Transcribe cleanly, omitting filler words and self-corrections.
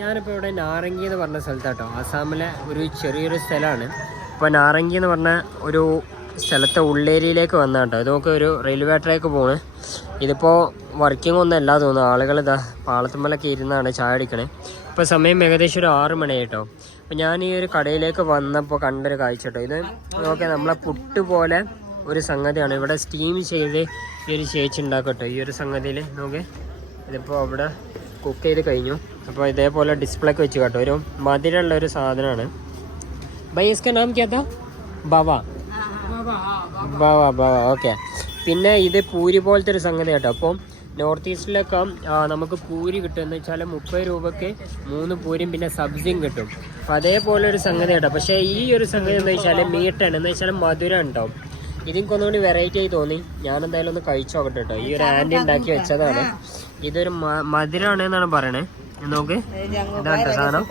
ഞാനിപ്പോൾ ഇവിടെ നാരംഗി എന്ന് പറഞ്ഞ സ്ഥലത്താട്ടോ, ആസാമിലെ ഒരു ചെറിയൊരു സ്ഥലമാണ്. ഇപ്പോൾ നാരംഗി എന്ന് പറഞ്ഞ ഒരു സ്ഥലത്തെ ഉള്ളേരിയയിലേക്ക് വന്ന കേട്ടോ. ഇത് നമുക്ക് ഒരു റെയിൽവേ ട്രാക്ക് പോണ്. ഇതിപ്പോൾ വർക്കിംഗ് ഒന്നും അല്ല തോന്നുന്നു. ആളുകൾ ഇതാ പാളത്തുമ്മലൊക്കെ ഇരുന്നാണ് ചായ അടിക്കണേ. ഇപ്പോൾ സമയം ഏകദേശം ഒരു 6 മണി കേട്ടോ. അപ്പോൾ ഞാൻ ഈ ഒരു കടയിലേക്ക് വന്നപ്പോൾ കണ്ടൊരു കാഴ്ച കേട്ടോ. ഇത് നോക്കിയാൽ നമ്മളെ പുട്ട് പോലെ ഒരു സംഗതിയാണ്. ഇവിടെ സ്റ്റീം ചെയ്ത് ഈ ഒരു ചേച്ചി ഉണ്ടാക്കട്ടോ ഈ ഒരു സംഗതിയിൽ. നോക്കേ, ഇതിപ്പോൾ അവിടെ കുക്ക് ചെയ്ത് കഴിഞ്ഞു. അപ്പോൾ ഇതേപോലെ ഡിസ്പ്ലേക്ക് വെച്ച് കേട്ടോ. ഒരു മധുരമുള്ള ഒരു സാധനമാണ്. ഭൈ ഇസ്കാ നാം ക്യാ താ? ബവ. ബവ ഓക്കെ. പിന്നെ ഇത് പൂരി പോലത്തെ ഒരു സംഗതി കേട്ടോ. അപ്പോൾ നോർത്ത് ഈസ്റ്റിലൊക്കെ നമുക്ക് പൂരി കിട്ടും എന്ന് വെച്ചാൽ 30 രൂപയ്ക്ക് 3 പൂരിയും പിന്നെ സബ്സിയും കിട്ടും. അപ്പോൾ അതേപോലെ ഒരു സംഗതി കേട്ടോ. പക്ഷേ ഈ ഒരു സംഗതി എന്ന് വെച്ചാൽ മീട്ടാണ്, എന്ന് വെച്ചാൽ മധുരം ഉണ്ടാവും. ഇതിനൊന്നുകൂടി വെറൈറ്റി ആയി തോന്നി. ഞാനെന്തായാലും ഒന്ന് കഴിച്ചു നോക്കട്ടെ കേട്ടോ. ഈ ഒരു ആൻറ്റി ഉണ്ടാക്കി വെച്ചതാണ്. ഇതൊരു മധുരമാണ് എന്നാണ് പറയണേ. നോക്ക്, ഇതാണ് സാധനം.